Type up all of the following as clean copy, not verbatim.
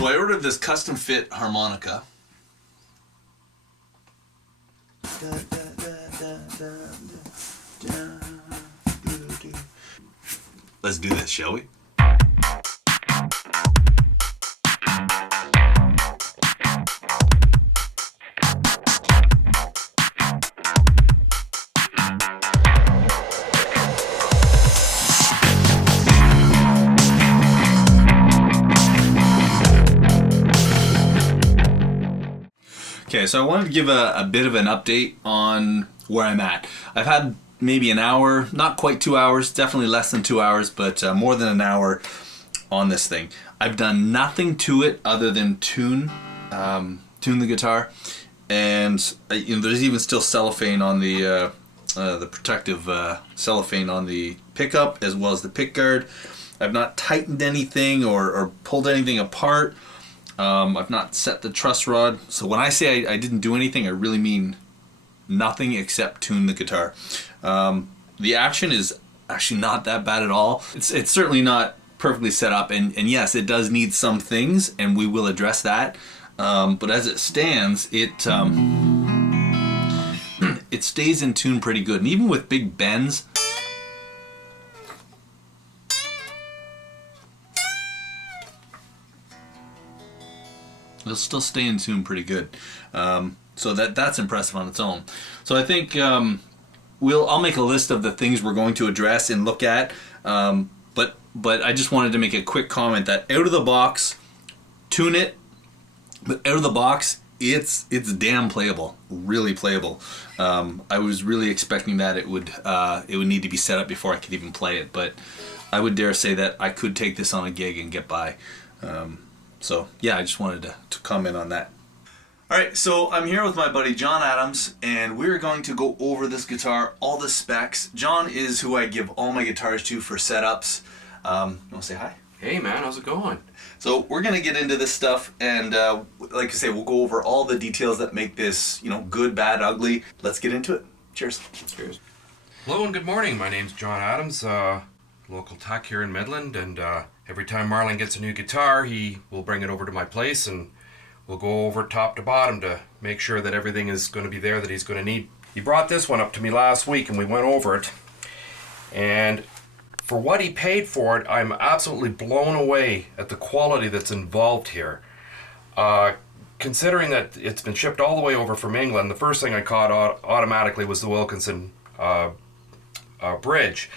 So I ordered this custom fit harmonica. Let's do this, shall we? Okay, so I wanted to give a bit of an update on where I'm at. I've had maybe an hour, not quite 2 hours, definitely less than 2 hours, but more than an hour on this thing. I've done nothing to it other than tune the guitar, and there's even still cellophane on the protective cellophane on the pickup as well as the pick guard. I've not tightened anything or pulled anything apart. I've not set the truss rod. So when I say I didn't do anything, I really mean nothing except tune the guitar. The action is actually not that bad at all. It's certainly not perfectly set up, and yes, it does need some things, and we will address that. But as it stands, it stays in tune pretty good. And even with big bends, it'll still stay in tune pretty good. So that's impressive on its own. So I think I'll make a list of the things we're going to address and look at. But I just wanted to make a quick comment that out of the box, tune it. But out of the box, it's damn playable, really playable. I was really expecting that it would need to be set up before I could even play it. But I would dare say that I could take this on a gig and get by. So yeah, I just wanted to comment on that. Alright, so I'm here with my buddy John Adams, and we're going to go over this guitar, all the specs. John is who I give all my guitars to for setups. You want to say hi? Hey man, how's it going? So we're going to get into this stuff, and like I say, we'll go over all the details that make this, good, bad, ugly. Let's get into it. Cheers. Cheers. Hello and good morning. My name's John Adams, local tech here in Midland, and every time Marlon gets a new guitar, he will bring it over to my place, and we'll go over top to bottom to make sure that everything is going to be there that he's going to need. He brought this one up to me last week, and we went over it, and for what he paid for it, I'm absolutely blown away at the quality that's involved here. Considering that it's been shipped all the way over from England, the first thing I caught automatically was the Wilkinson bridge,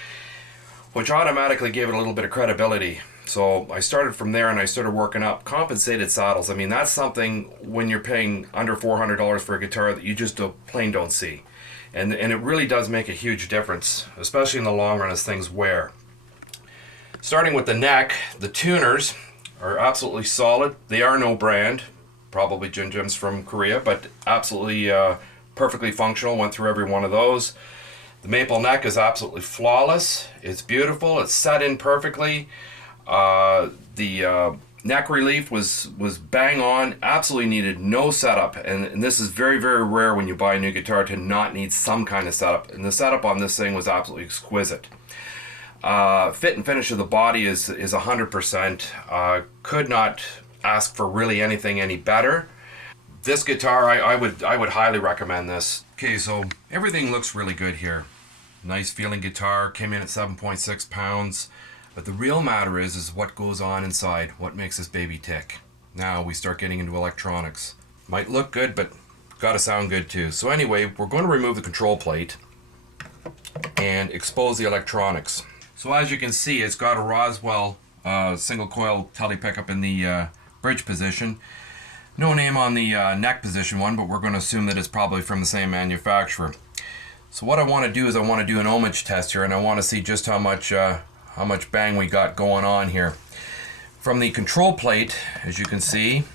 which automatically gave it a little bit of credibility. So I started from there and I started working up. Compensated saddles, I mean, that's something when you're paying under $400 for a guitar that you just plain don't see. And it really does make a huge difference, especially in the long run as things wear. Starting with the neck, the tuners are absolutely solid. They are no brand, probably Jin Jim's from Korea, but absolutely perfectly functional. Went through every one of those. The maple neck is absolutely flawless. It's beautiful. It's set in perfectly. The neck relief was bang on. Absolutely needed no setup. And this is very, very rare when you buy a new guitar to not need some kind of setup. And the setup on this thing was absolutely exquisite. Fit and finish of the body is 100%. Could not ask for really anything any better. This guitar, I would highly recommend this. Okay, so everything looks really good here. Nice feeling guitar, came in at 7.6 pounds. But the real matter is what goes on inside, what makes this baby tick. Now we start getting into electronics. Might look good, but gotta sound good too. So anyway, we're going to remove the control plate and expose the electronics. So as you can see, it's got a Roswell single coil tele pickup in the bridge position. No name on the neck position one, but we're going to assume that it's probably from the same manufacturer. So what I want to do is I want to do an ohmage test here, and I want to see just how much bang we got going on here. From the control plate, as you can see,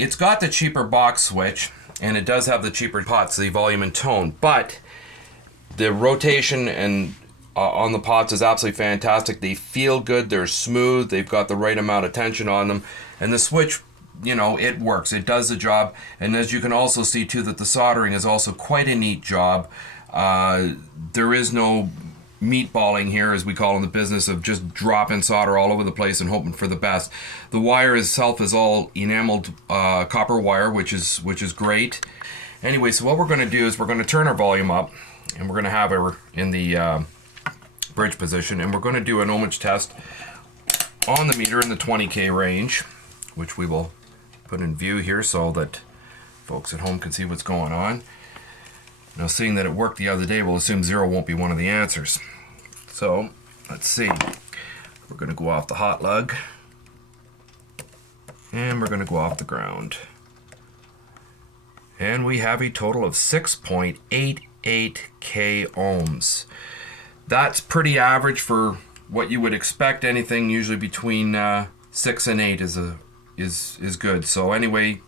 it's got the cheaper box switch, and it does have the cheaper pots, the volume and tone, but the rotation and on the pots is absolutely fantastic. They feel good, they're smooth, they've got the right amount of tension on them, and the switch, it works, it does the job. And as you can also see too, that the soldering is also quite a neat job. There is no meatballing here, as we call in the business, of just dropping solder all over the place and hoping for the best. The wire itself is all enameled copper wire, which is great. Anyway, so what we're going to do is we're going to turn our volume up, and we're going to have her in the bridge position, and we're going to do an ohmage test on the meter in the 20K range, which we will put in view here so that folks at home can see what's going on. Now, seeing that it worked the other day, we'll assume 0 won't be one of the answers. So, let's see. We're going to go off the hot lug, and we're going to go off the ground. And we have a total of 6.88K ohms. That's pretty average for what you would expect. Anything usually between 6 and 8 is good. So anyway,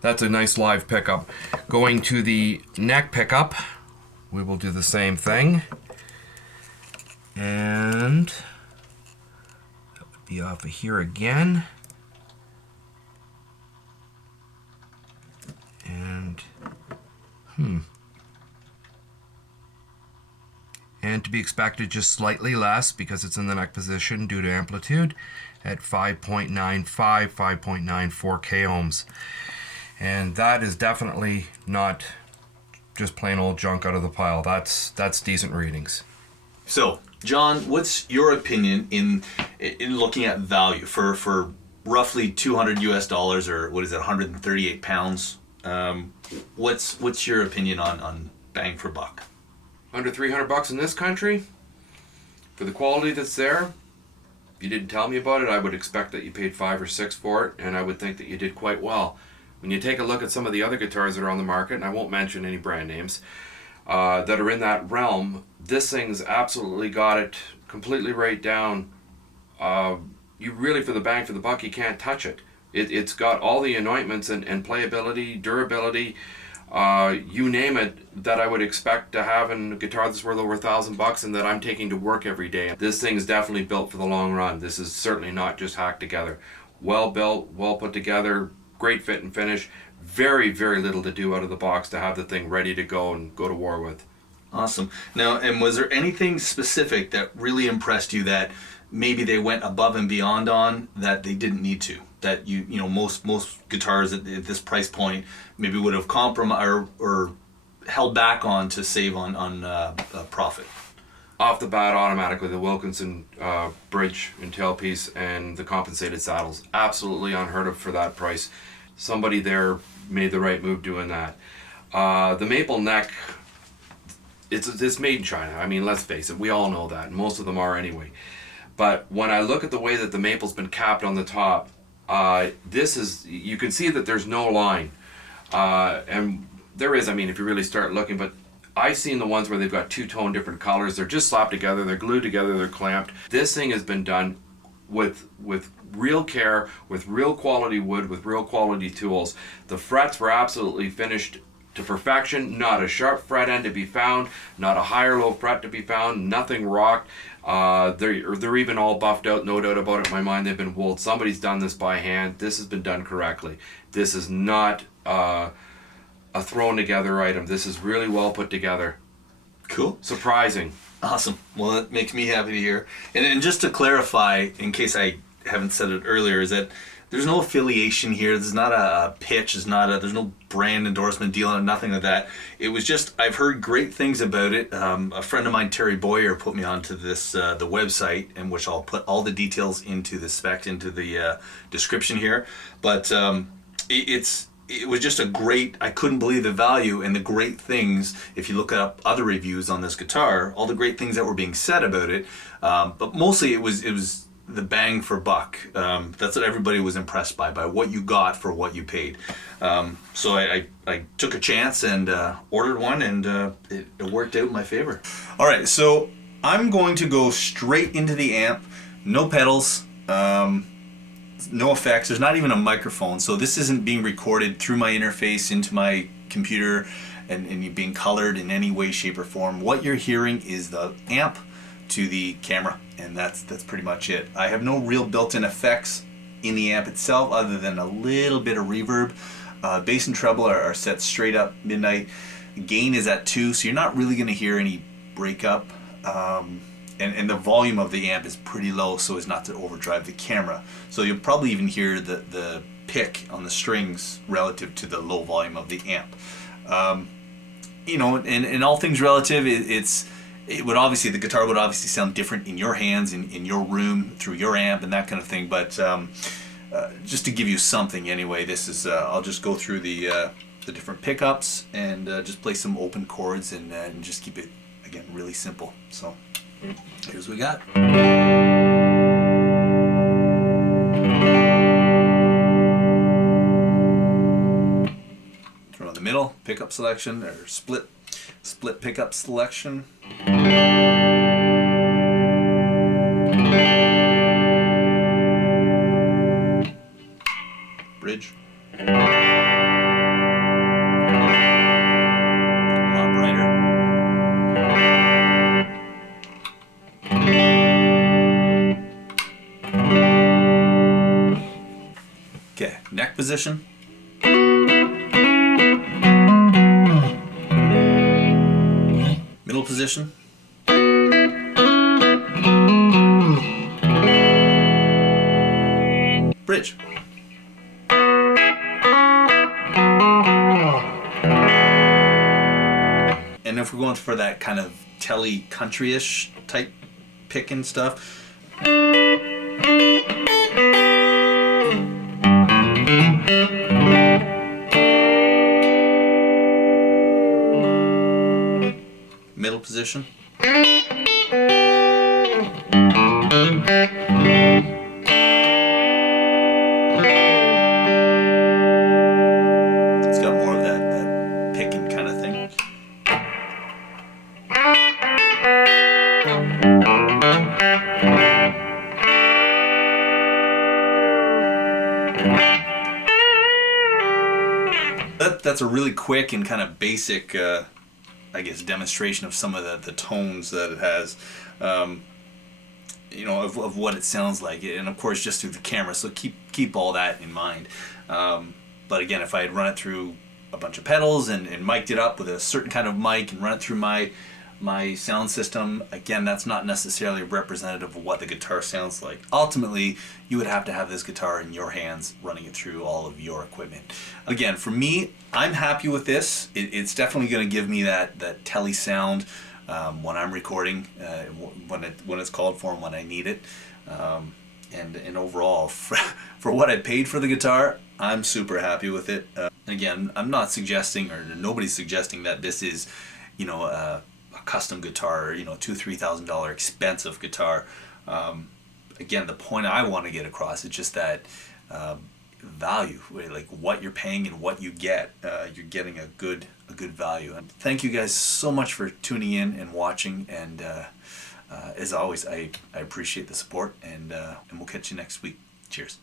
that's a nice live pickup. Going to the neck pickup, we will do the same thing. And that would be off of here again. And to be expected just slightly less because it's in the neck position due to amplitude at 5.95, 5.94K ohms. And that is definitely not just plain old junk out of the pile. That's decent readings. So, John, what's your opinion in looking at value for roughly $200 US, or what is it, 138 pounds? What's your opinion on bang for buck? Under $300 in this country, for the quality that's there. If you didn't tell me about it, I would expect that you paid 5 or 6 for it, and I would think that you did quite well. When you take a look at some of the other guitars that are on the market, and I won't mention any brand names, that are in that realm, this thing's absolutely got it completely right down. You really, for the bang for the buck, you can't touch it. It's got all the anointments and playability, durability, you name it, that I would expect to have in a guitar that's worth over $1,000 and that I'm taking to work every day. This thing is definitely built for the long run. This is certainly not just hacked together. Well built, well put together, great fit and finish. Very, very little to do out of the box to have the thing ready to go and go to war with. Awesome. Now, and was there anything specific that really impressed you that maybe they went above and beyond on that they didn't need to? That you know most guitars at this price point maybe would have compromised or held back on to save on profit. Off the bat, automatically the Wilkinson bridge and tailpiece and the compensated saddles, absolutely unheard of for that price. Somebody there made the right move doing that. The maple neck, it's made in China. I mean, let's face it, we all know that. Most of them are anyway. But when I look at the way that the maple's been capped on the top, this is, you can see that there's no line. And there is, I mean, if you really start looking, but I've seen the ones where they've got two-tone different colors. They're just slapped together, they're glued together, they're clamped. This thing has been done with real care, with real quality wood, with real quality tools. The frets were absolutely finished to perfection, not a sharp fret end to be found, not a high or low fret to be found, nothing rocked. They're even all buffed out, no doubt about it in my mind. They've been wooled. Somebody's done this by hand. This has been done correctly. This is not a thrown together item. This is really well put together. Cool. Surprising. Awesome. Well, that makes me happy to hear. And just to clarify, in case I haven't said it earlier, is that there's no affiliation here. There's not a pitch. There's no brand endorsement deal, nothing like that. It was just, I've heard great things about it. A friend of mine, Terry Boyer, put me onto this, the website, in which I'll put all the details into the spec, into the description here. But it was just a great, I couldn't believe the value and the great things. If you look up other reviews on this guitar, all the great things that were being said about it. But mostly it was the bang for buck. That's what everybody was impressed by what you got for what you paid. So I took a chance and ordered one, and it worked out in my favor. All right, so I'm going to go straight into the amp. No pedals, no effects. There's not even a microphone, so this isn't being recorded through my interface into my computer and being colored in any way, shape, or form. What you're hearing is the amp to the camera, and that's pretty much it. I have no real built-in effects in the amp itself other than a little bit of reverb. Bass and treble are set straight up midnight. Gain is at 2, so you're not really going to hear any breakup. and the volume of the amp is pretty low so as not to overdrive the camera. So you'll probably even hear the pick on the strings relative to the low volume of the amp. You know, and all things relative, it would obviously, the guitar would obviously sound different in your hands, in your room, through your amp and that kind of thing. But just to give you something anyway, this is, I'll just go through the different pickups and just play some open chords and just keep it, again, really simple. So here's what we got. Throw in the middle, pickup selection, or split pickup selection. Bridge. A lot brighter. Okay, neck position. Middle position. Bridge. And if we're going for that kind of telly country-ish type pick and stuff, middle position. It's got more of that picking kind of thing. That's a really quick and kind of basic, I guess, demonstration of some of the tones that it has, you know, of what it sounds like, and of course just through the camera. So keep all that in mind. But again, if I had run it through a bunch of pedals and mic'd it up with a certain kind of mic and run it through my sound system, again, that's not necessarily representative of what the guitar sounds like. Ultimately, you would have to have this guitar in your hands running it through all of your equipment. Again, for me, I'm happy with this. It's definitely going to give me that telly sound when I'm recording, when it's called for and when I need it. And overall, for what I paid for the guitar, I'm super happy with it. Again, I'm not suggesting, or nobody's suggesting, that this is, you know, a custom guitar, you know, $2,000-3,000 expensive guitar. Again, the point I want to get across is just that value, like what you're paying and what you get. You're getting a good value. And thank you guys so much for tuning in and watching. And as always, I appreciate the support. And we'll catch you next week. Cheers.